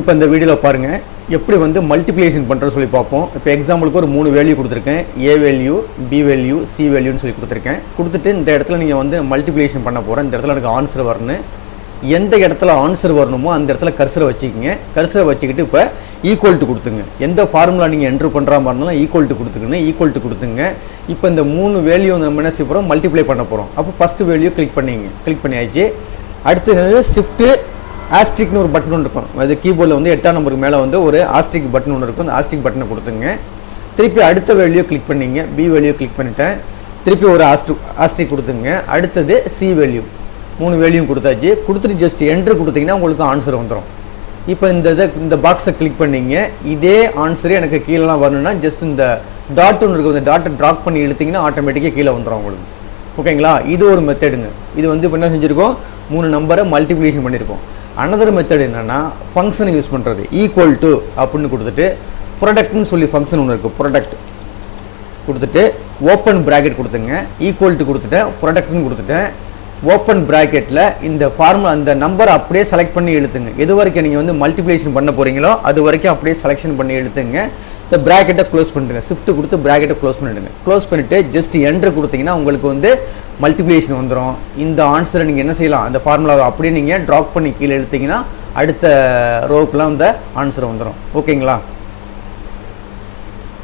இப்போ இந்த வீடியோவில் பாருங்கள் எப்படி வந்து மல்டிப்ளிகேஷன் பண்ணுறது சொல்லி பார்ப்போம். இப்போ எக்ஸாம்பிளுக்கு ஒரு 3 வேல்யூ கொடுத்துருக்கேன். A value, B value, C வேல்யூன்னு சொல்லி கொடுத்துருக்கேன். கொடுத்துட்டு இந்த இடத்துல நீங்கள் வந்து மல்டிப்ளிகேஷன் பண்ண போகிறேன். இந்த இடத்துல எனக்கு ஆன்சர் வரணும். எந்த இடத்துல ஆன்சர் வரணுமோ அந்த இடத்துல கர்சரை வச்சுக்கிங்க. கர்சரை வச்சுக்கிட்டு இப்போ ஈக்குவல் டு கொடுத்துங்க. எந்த ஃபார்முலா நீங்கள் என்ட்ரு பண்ணுற மாதிரி இருந்தாலும் ஈக்குவல் டு கொடுத்துக்கணும். ஈக்குவல் டு கொடுத்துங்க. இப்போ இந்த 3 வேல்யூ நம்ம என்ன செய்ய போகிறோம், மல்டிப்ளை பண்ண போகிறோம். அப்போ ஃபஸ்ட்டு வேல்யூ கிளிக் பண்ணிங்க. கிளிக் பண்ணியாச்சு. அடுத்து ஷிஃப்ட்டு ஆஸ்ட்ரிக்னு ஒரு பட்டன் ஒன்று இருக்கும். அது கீபோர்டில் வந்து 8ஆம் நம்பருக்கு மேலே வந்து ஒரு ஆஸ்ட்ரிக் பட்டன் ஒன்று இருக்கும். அந்த ஆஸ்ட்ரிக் பட்டனை கொடுத்துங்க. திருப்பி அடுத்த வேல்யூ கிளிக் பண்ணிங்க. பி வேல்யூ கிளிக் பண்ணிட்டேன். திருப்பி ஒரு ஆஸ்ட்ரிக் கொடுத்துங்க. அடுத்தது சி வேல்யூ. 3 வேல்யூ கொடுத்தாச்சு. கொடுத்துட்டு ஜஸ்ட் என்ட்ரு கொடுத்தீங்கன்னா உங்களுக்கு ஆன்சர் வந்துடும். இப்போ இந்த பாக்ஸை கிளிக் பண்ணிங்க. இதே ஆன்சரே எனக்கு கீழெலாம் வரணும்னா ஜஸ்ட் இந்த டாட் ஒன்று இருக்கும். இந்த டாட்டை ட்ராக் பண்ணி இழுத்திங்கன்னா ஆட்டோமேட்டிக்காக கீழே வந்துடும் உங்களுக்கு. ஓகேங்களா? இது ஒரு மெத்தடுங்க. இது வந்து இப்போ என்ன செஞ்சுருக்கோம், 3 நம்பரை மல்டிப்ளிகேஷன் பண்ணியிருக்கோம். அனதர் மெத்தட் என்னென்னா ஃபங்க்ஷன் யூஸ் பண்ணுறது. ஈக்குவல் டு அப்படின்னு கொடுத்துட்டு ப்ராடக்ட்னு சொல்லி ஃபங்க்ஷன் ஒன்று இருக்குது. ப்ராடக்ட் கொடுத்துட்டு ஓப்பன் ப்ராக்கெட் கொடுத்துங்க. ஈக்குவல் டு கொடுத்துட்டேன். ப்ராடக்ட்னு கொடுத்துட்டேன். ஓப்பன் ப்ராக்கெட்டில் இந்த ஃபார்முலா அந்த நம்பரை அப்படியே செலக்ட் பண்ணி எழுத்துங்க. எது வரைக்கும் நீங்கள் வந்து மல்டிப்ளிகேஷன் பண்ண போகிறீங்களோ அது வரைக்கும் அப்படியே செலெக்ஷன் பண்ணி எழுத்துங்க. இந்த ப்ராக்கெட்டை க்ளோஸ் பண்ணிடுங்க. ஷிஃப்ட் கொடுத்து ப்ராக்கெட்டை க்ளோஸ் பண்ணிவிடுங்க. க்ளோஸ் பண்ணிவிட்டு ஜஸ்ட் என்ட்ரு கொடுத்தீங்கன்னா உங்களுக்கு வந்து மல்டிப்ளிகேஷன் வந்துடும். இந்த ஆன்சரை நீங்கள் என்ன செய்யலாம், அந்த ஃபார்முலாவை அப்படியே நீங்கள் ட்ராப் பண்ணி கீழே எழுத்திங்கன்னா அடுத்த ரோவுக்குலாம் இந்த ஆன்சர் வந்துடும். ஓகேங்களா?